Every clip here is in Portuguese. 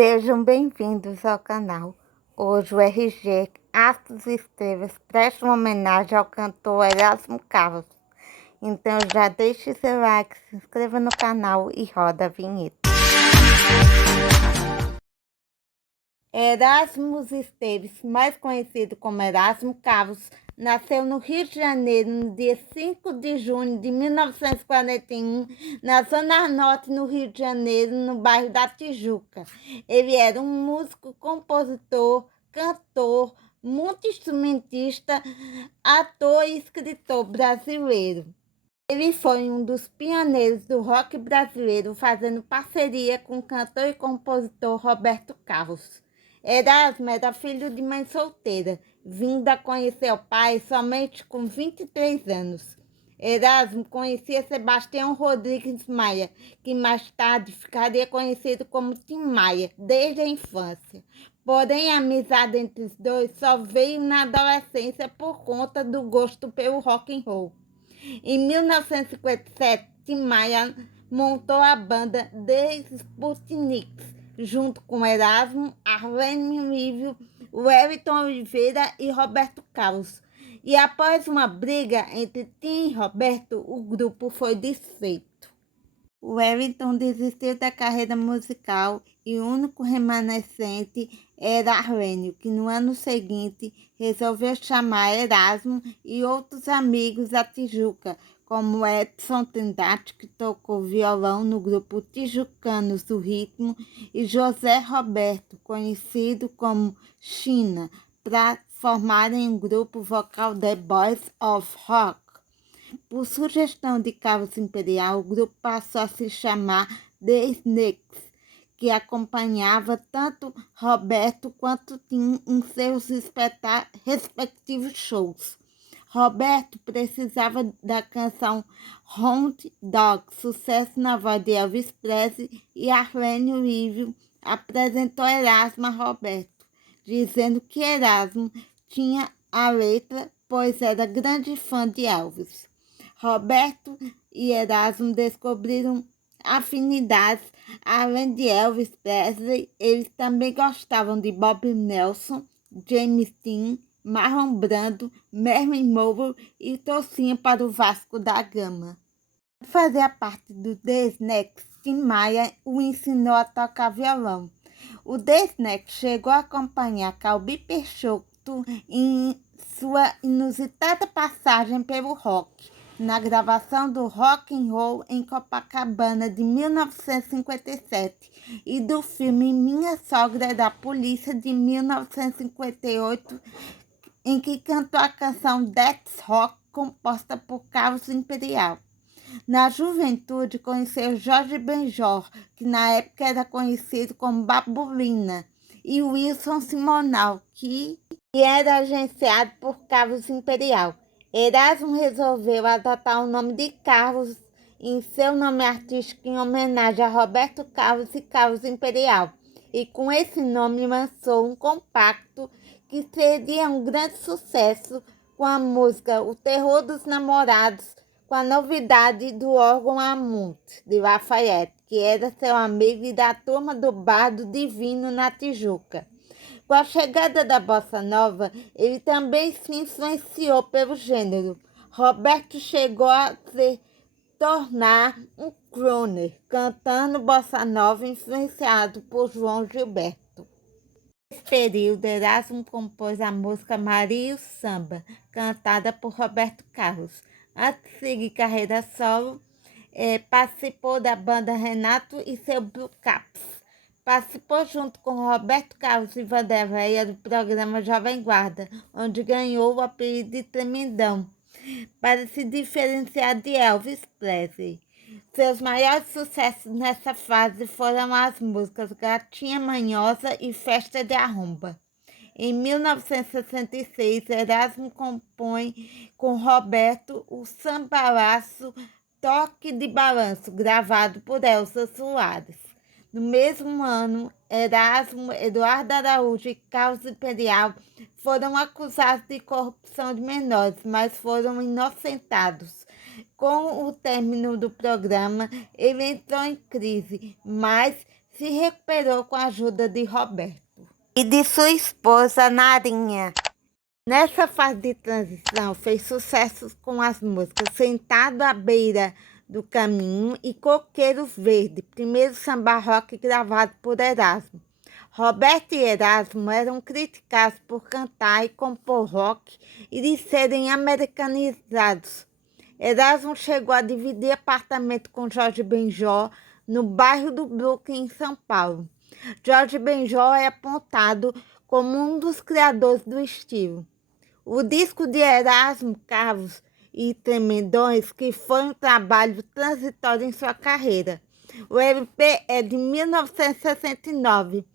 Sejam bem-vindos ao canal. Hoje o RG Astros e Estrelas presta uma homenagem ao cantor Erasmo Carlos. Então já deixe seu like, se inscreva no canal e roda a vinheta. Erasmo Esteves, mais conhecido como Erasmo Carlos, nasceu no Rio de Janeiro no dia 5 de junho de 1941, na Zona Norte, no Rio de Janeiro, no bairro da Tijuca. Ele era um músico, compositor, cantor, multi-instrumentista, ator e escritor brasileiro. Ele foi um dos pioneiros do rock brasileiro, fazendo parceria com o cantor e compositor Roberto Carlos. Erasmo era filho de mãe solteira, vindo a conhecer o pai somente com 23 anos. Erasmo conhecia Sebastião Rodrigues Maia, que mais tarde ficaria conhecido como Tim Maia, desde a infância. Porém, a amizade entre os dois só veio na adolescência por conta do gosto pelo rock and roll. Em 1957, Tim Maia montou a banda The Sputniks, junto com Erasmo, Arlene Lívio, Wellington Oliveira e Roberto Carlos. E após uma briga entre Tim e Roberto, o grupo foi desfeito. Wellington desistiu da carreira musical e o único remanescente era Arlênio, que no ano seguinte resolveu chamar Erasmo e outros amigos da Tijuca, como Edson Trindade, que tocou violão no grupo Tijucanos do Ritmo, e José Roberto, conhecido como China, para formarem um grupo vocal The Boys of Rock. Por sugestão de Carlos Imperial, o grupo passou a se chamar The Snakes, que acompanhava tanto Roberto quanto Tim em seus respectivos shows. Roberto precisava da canção Hound Dog, sucesso na voz de Elvis Presley, e Arlene Lívio apresentou Erasmo a Roberto, dizendo que Erasmo tinha a letra, pois era grande fã de Elvis. Roberto e Erasmo descobriram afinidades. Além de Elvis Presley, eles também gostavam de Bob Nelson, James Dean, Marlon Brando, Marilyn Monroe e torciam para o Vasco da Gama. Fazia parte do The Snakes, Tim Maia o ensinou a tocar violão. O The Snakes chegou a acompanhar Calbi Peixoto em sua inusitada passagem pelo rock, na gravação do Rock and Roll em Copacabana de 1957 e do filme Minha Sogra é da Polícia de 1958, em que cantou a canção That's Rock, composta por Carlos Imperial. Na juventude, conheceu Jorge Benjor, que na época era conhecido como Babulina, e Wilson Simonal, que era agenciado por Carlos Imperial. Erasmo resolveu adotar o nome de Carlos em seu nome artístico em homenagem a Roberto Carlos e Carlos Imperial, e com esse nome lançou um compacto que seria um grande sucesso com a música O Terror dos Namorados, com a novidade do órgão Amut, de Lafayette, que era seu amigo e da turma do Bar do Divino na Tijuca. Com a chegada da bossa nova, ele também se influenciou pelo gênero. Roberto chegou a se tornar um crooner, cantando bossa nova influenciado por João Gilberto. Nesse período, Erasmo compôs a música Maria e o Samba, cantada por Roberto Carlos. Antes de seguir carreira solo, participou da banda Renato e seu Blue Caps. Participou junto com Roberto Carlos e Vanderleia do programa Jovem Guarda, onde ganhou o apelido de Tremendão, para se diferenciar de Elvis Presley. Seus maiores sucessos nessa fase foram as músicas Gatinha Manhosa e Festa de Arromba. Em 1966, Erasmo compõe com Roberto o sambalaço Toque de Balanço, gravado por Elza Soares. No mesmo ano, Erasmo, Eduardo Araújo e Carlos Imperial foram acusados de corrupção de menores, mas foram inocentados. Com o término do programa, ele entrou em crise, mas se recuperou com a ajuda de Roberto e de sua esposa Narinha. Nessa fase de transição, fez sucessos com as músicas Sentado à Beira do Caminho e Coqueiros Verde, primeiro samba rock gravado por Erasmo. Roberto e Erasmo eram criticados por cantar e compor rock e de serem americanizados. Erasmo chegou a dividir apartamento com Jorge Benjor no bairro do Brooklyn, em São Paulo. Jorge Benjor é apontado como um dos criadores do estilo. O disco de Erasmo Carlos e Tremendões, que foi um trabalho transitório em sua carreira. O LP é de 1969.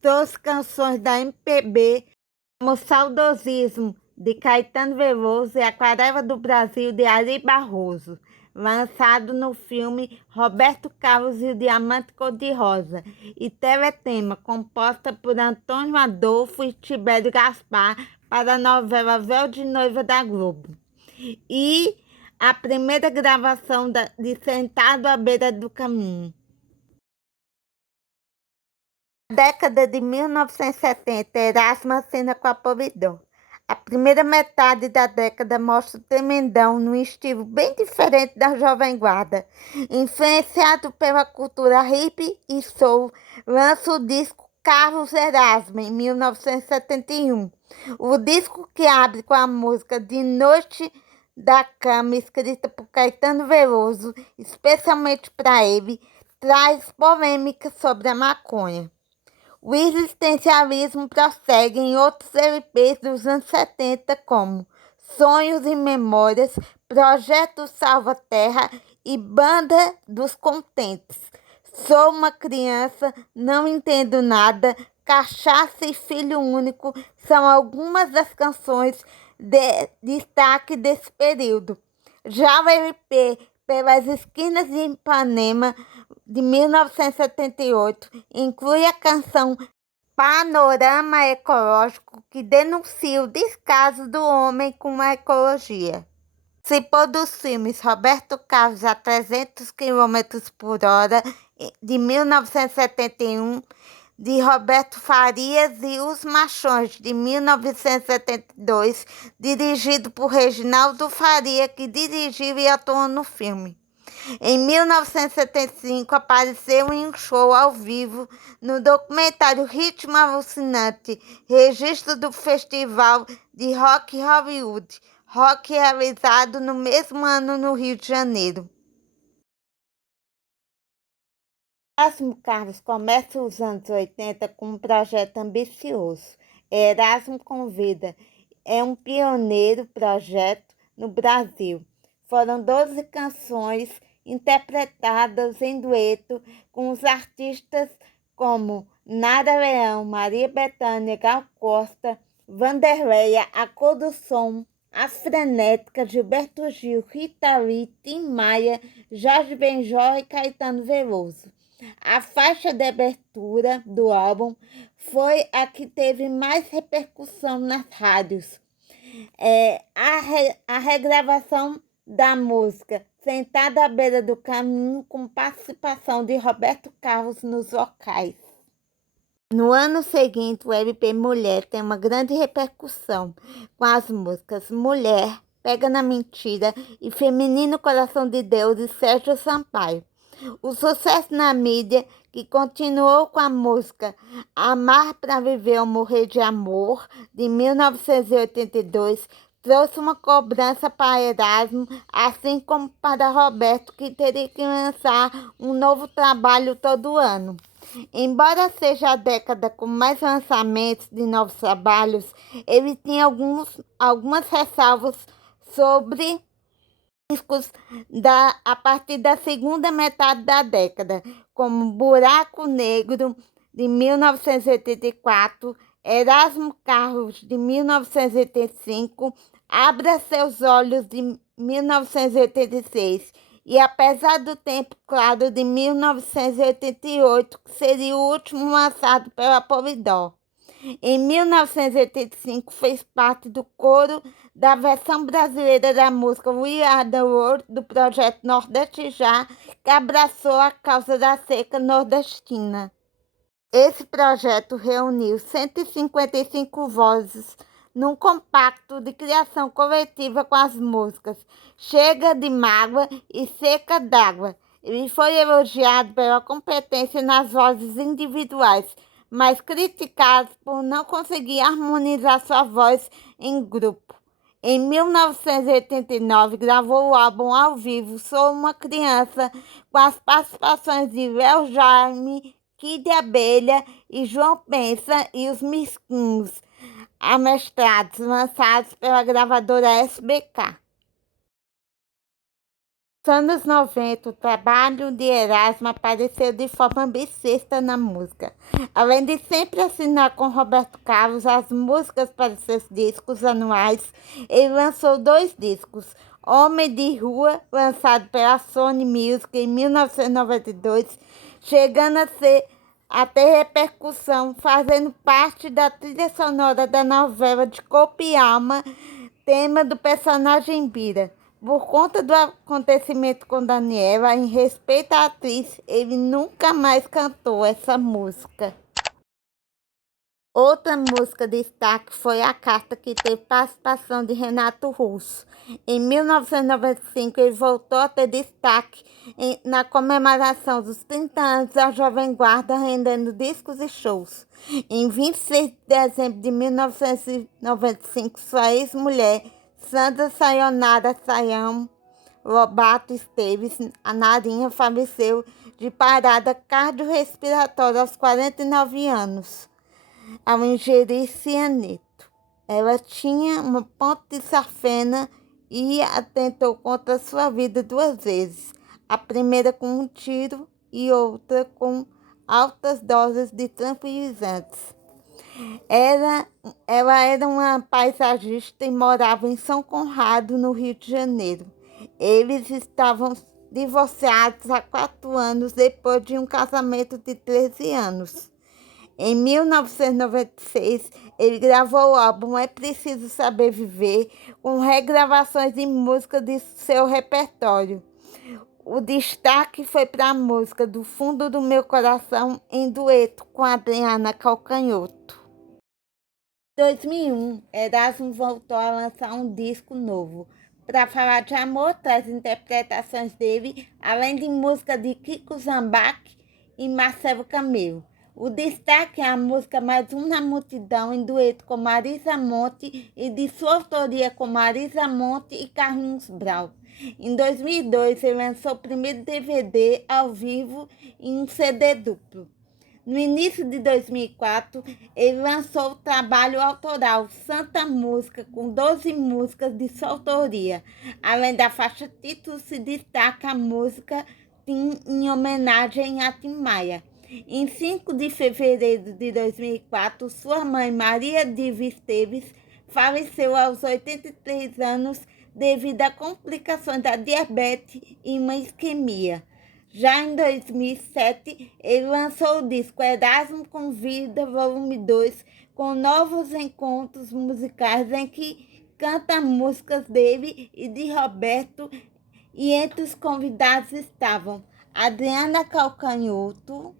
Trouxe canções da MPB como Saudosismo, de Caetano Veloso, e Aquarela do Brasil, de Ari Barroso, lançado no filme Roberto Carlos e o Diamante Cor-de-Rosa, e Teletema, composta por Antônio Adolfo e Tibério Gaspar, para a novela Véu de Noiva da Globo. E a primeira gravação de Sentado à Beira do Caminho. Na década de 1970, Erasmo assina com a Polydor. A primeira metade da década mostra o Tremendão num estilo bem diferente da Jovem Guarda. Influenciado pela cultura hippie e soul, lança o disco Carlos Erasmo, em 1971. O disco, que abre com a música De Noite da Cama, escrita por Caetano Veloso, especialmente para ele, traz polêmica sobre a maconha. O existencialismo prossegue em outros LPs dos anos 70, como Sonhos e Memórias, Projeto Salva Terra e Banda dos Contentes. Sou uma criança, não entendo nada, Cachaça e Filho Único são algumas das canções de destaque desse período. Já o LP Pelas Esquinas de Ipanema, de 1978, inclui a canção Panorama Ecológico, que denuncia o descaso do homem com a ecologia. Participou dos filmes Roberto Carlos a 300 km por hora, de 1971, de Roberto Farias, e Os Machões, de 1972, dirigido por Reginaldo Faria, que dirigiu e atuou no filme. Em 1975, apareceu em um show ao vivo no documentário Ritmo Alucinante, registro do Festival de Rock Hollywood, rock realizado no mesmo ano no Rio de Janeiro. Erasmo Carlos começa os anos 80 com um projeto ambicioso. Erasmo Convida é um pioneiro projeto no Brasil. Foram 12 canções interpretadas em dueto com os artistas como Nara Leão, Maria Bethânia, Gal Costa, Vanderleia, A Cor do Som, A Frenética, Gilberto Gil, Rita Lee, Tim Maia, Jorge Benjor e Caetano Veloso. A faixa de abertura do álbum foi a que teve mais repercussão nas rádios. A regravação da música Sentada à Beira do Caminho, com participação de Roberto Carlos nos vocais. No ano seguinte, o LP Mulher tem uma grande repercussão, com as músicas Mulher, Pega na Mentira e Feminino Coração de Deus, de Sérgio Sampaio. O sucesso na mídia, que continuou com a música Amar pra Viver ou Morrer de Amor, de 1982, trouxe uma cobrança para Erasmo, assim como para Roberto, que teria que lançar um novo trabalho todo ano. Embora seja a década com mais lançamentos de novos trabalhos, ele tinha algumas ressalvas sobre discos a partir da segunda metade da década, como Buraco Negro, de 1984, Erasmo Carlos, de 1985, Abra Seus Olhos, de 1986, e Apesar do Tempo Claro, de 1988, que seria o último lançado pela Polydor. Em 1985, fez parte do coro da versão brasileira da música We Are the World, do projeto Nordeste Já, que abraçou a causa da seca nordestina. Esse projeto reuniu 155 vozes num compacto de criação coletiva com as músicas Chega de Mágoa e Seca d'Água. Ele foi elogiado pela competência nas vozes individuais, mas criticado por não conseguir harmonizar sua voz em grupo. Em 1989, gravou o álbum ao vivo Sou uma Criança, com as participações de Léo Jaime, Kid Abelha e João Pensa e os Misquinhos, amestrados, lançados pela gravadora SBK. Nos anos 90, o trabalho de Erasmo apareceu de forma bissexta na música. Além de sempre assinar com Roberto Carlos as músicas para seus discos anuais, ele lançou 2 discos. Homem de Rua, lançado pela Sony Music em 1992, chegando a ter repercussão, fazendo parte da trilha sonora da novela de Corpo e Alma, tema do personagem Bira. Por conta do acontecimento com Daniela, em respeito à atriz, ele nunca mais cantou essa música. Outra música de destaque foi A Carta, que teve participação de Renato Russo. Em 1995, ele voltou a ter destaque na comemoração dos 30 anos da Jovem Guarda, rendendo discos e shows. Em 26 de dezembro de 1995, sua ex-mulher, Sandra Sayonara Sayão Lobato Esteves, a Narinha, faleceu de parada cardiorrespiratória aos 49 anos, ao ingerir cianeto. Ela tinha uma ponte de safena e atentou contra sua vida 2 vezes, a primeira com um tiro e outra com altas doses de tranquilizantes. Ela era uma paisagista e morava em São Conrado, no Rio de Janeiro. Eles estavam divorciados há 4 anos depois de um casamento de 13 anos. Em 1996, ele gravou o álbum É Preciso Saber Viver, com regravações de músicas de seu repertório. O destaque foi para a música Do Fundo do Meu Coração, em dueto com Adriana Calcanhoto. Em 2001, Erasmo voltou a lançar um disco novo. Para falar de amor, traz interpretações dele, além de música de Kiko Zambac e Marcelo Camelo. O destaque é a música Mais Um na Multidão, em dueto com Marisa Monte e de sua autoria com Marisa Monte e Carlinhos Brau. Em 2002, ele lançou o primeiro DVD ao vivo em um CD duplo. No início de 2004, ele lançou o trabalho autoral Santa Música, com 12 músicas de sua autoria. Além da faixa título, se destaca a música Tim, em homenagem a Tim Maia. Em 5 de fevereiro de 2004, sua mãe, Maria Diva Esteves, faleceu aos 83 anos devido a complicações da diabetes e uma isquemia. Já em 2007, ele lançou o disco Erasmo Convida, volume 2, com novos encontros musicais em que canta músicas dele e de Roberto, e entre os convidados estavam Adriana Calcanhoto,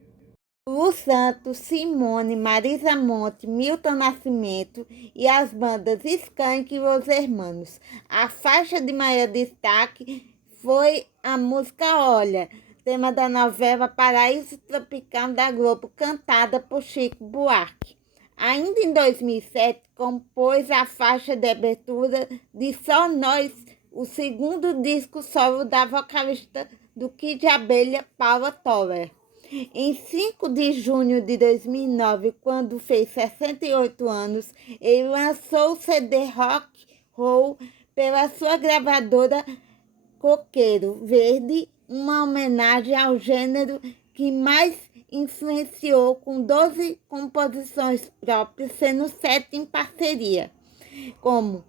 Lu Santos, Simone, Marisa Monte, Milton Nascimento e as bandas Skank e Los Hermanos. A faixa de maior destaque foi a música Olha, tema da novela Paraíso Tropical da Globo, cantada por Chico Buarque. Ainda em 2007, compôs a faixa de abertura de Só Nós, o segundo disco solo da vocalista do Kid Abelha, Paula Toller. Em 5 de junho de 2009, quando fez 68 anos, ele lançou o CD Rock Roll pela sua gravadora Coqueiro Verde, uma homenagem ao gênero que mais influenciou, com 12 composições próprias, sendo 7 em parceria, como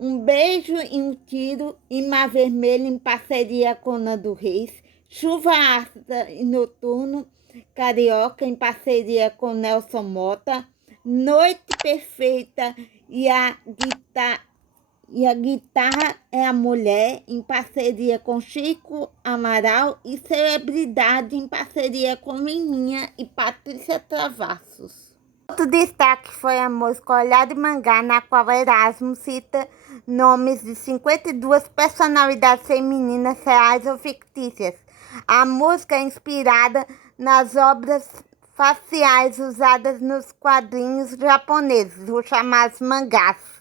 Um Beijo e um Tiro e Mar Vermelho, em parceria com Nando Reis, Chuva Ácida e Noturno, Carioca, em parceria com Nelson Mota, Noite Perfeita e a E a guitarra é a mulher, em parceria com Chico Amaral, e Celebridade, em parceria com Liminha e Patrícia Travassos. Outro destaque foi a música Olhar de Mangá, na qual Erasmo cita nomes de 52 personalidades femininas reais ou fictícias. A música é inspirada nas obras faciais usadas nos quadrinhos japoneses, os chamados mangás.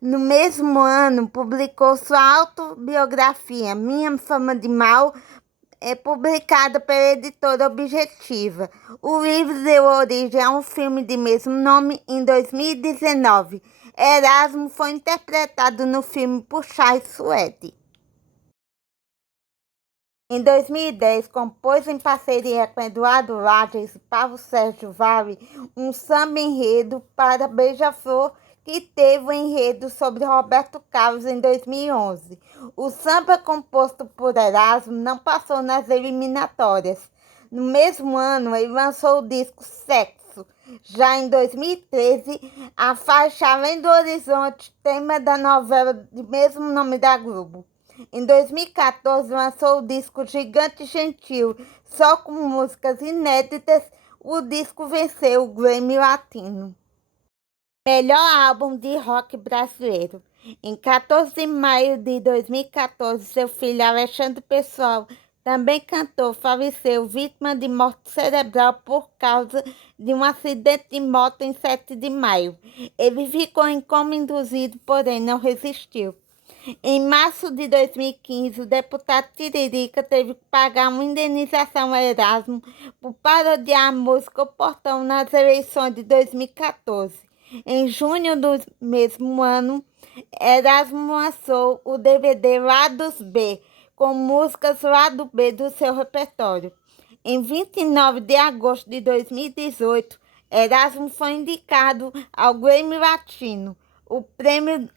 No mesmo ano, publicou sua autobiografia, Minha Fama de Mal, publicada pela editora Objetiva. O livro deu origem a um filme de mesmo nome em 2019. Erasmo foi interpretado no filme por Chai Suede. Em 2010, compôs em parceria com Eduardo Lages e Paulo Sérgio Vale um samba-enredo para Beija-Flor, que teve o enredo sobre Roberto Carlos em 2011. O samba composto por Erasmo não passou nas eliminatórias. No mesmo ano, ele lançou o disco Sexo. Já em 2013, a faixa Além do Horizonte, tema da novela de mesmo nome da Globo. Em 2014, lançou o disco Gigante Gentil, só com músicas inéditas. O disco venceu o Grammy Latino. Melhor álbum de rock brasileiro. Em 14 de maio de 2014, seu filho Alexandre Pessoal, também cantor, faleceu vítima de morte cerebral por causa de um acidente de moto em 7 de maio. Ele ficou em coma induzido, porém não resistiu. Em março de 2015, o deputado Tiririca teve que pagar uma indenização a Erasmo por parodiar a música O Portão nas eleições de 2014. Em junho do mesmo ano, Erasmo lançou o DVD Lados B, com músicas lado B do seu repertório. Em 29 de agosto de 2018, Erasmo foi indicado ao Grammy Latino,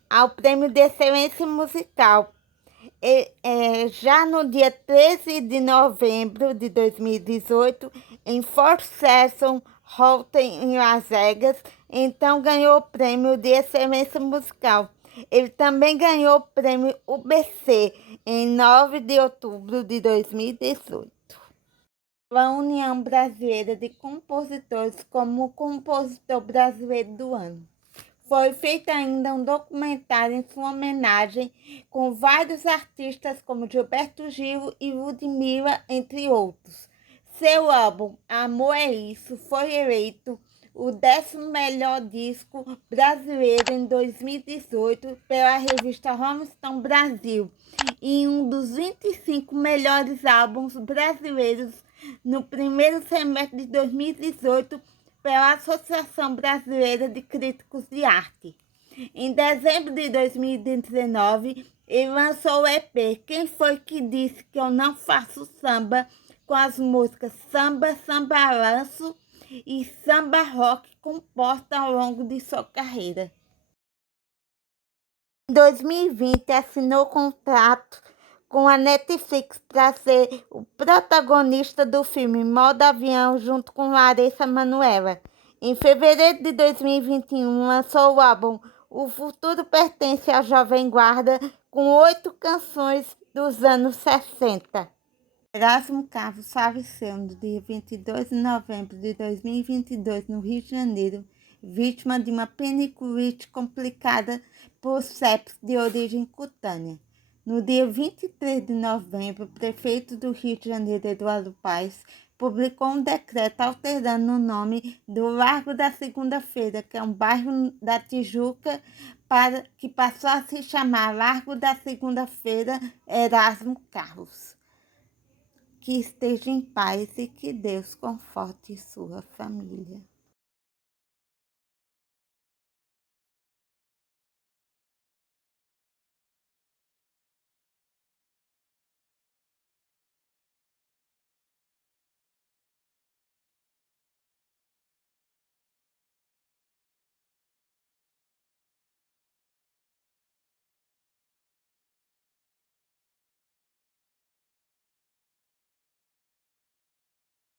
ao prêmio de excelência musical. Já no dia 13 de novembro de 2018, em Four Seasons Hotel em Las Vegas, então ganhou o prêmio de excelência musical. Ele também ganhou o prêmio UBC em 9 de outubro de 2018. A União Brasileira de Compositores como o Compositor Brasileiro do Ano. Foi feito ainda um documentário em sua homenagem, com vários artistas como Gilberto Gil e Ludmilla, entre outros. Seu álbum Amor é Isso foi eleito o 10º melhor disco brasileiro em 2018 pela revista Rolling Stone Brasil e um dos 25 melhores álbuns brasileiros no primeiro semestre de 2018 pela Associação Brasileira de Críticos de Arte. Em dezembro de 2019, ele lançou o EP Quem Foi Que Disse Que Eu Não Faço Samba, com as músicas Samba, Sambalanço e Samba Rock, composta ao longo de sua carreira. Em 2020, assinou contrato com a Netflix para ser o protagonista do filme Modo Avião, junto com Larissa Manoela. Em fevereiro de 2021, lançou o álbum O Futuro Pertence à Jovem Guarda, com 8 canções dos anos 60. Erasmo Carlos faleceu no dia 22 de novembro de 2022, no Rio de Janeiro, vítima de uma peniculite complicada por sepsis de origem cutânea. No dia 23 de novembro, o prefeito do Rio de Janeiro, Eduardo Paes, publicou um decreto alterando o nome do Largo da Segunda-feira, que é um bairro da Tijuca, que passou a se chamar Largo da Segunda-feira Erasmo Carlos. Que esteja em paz e que Deus conforte sua família.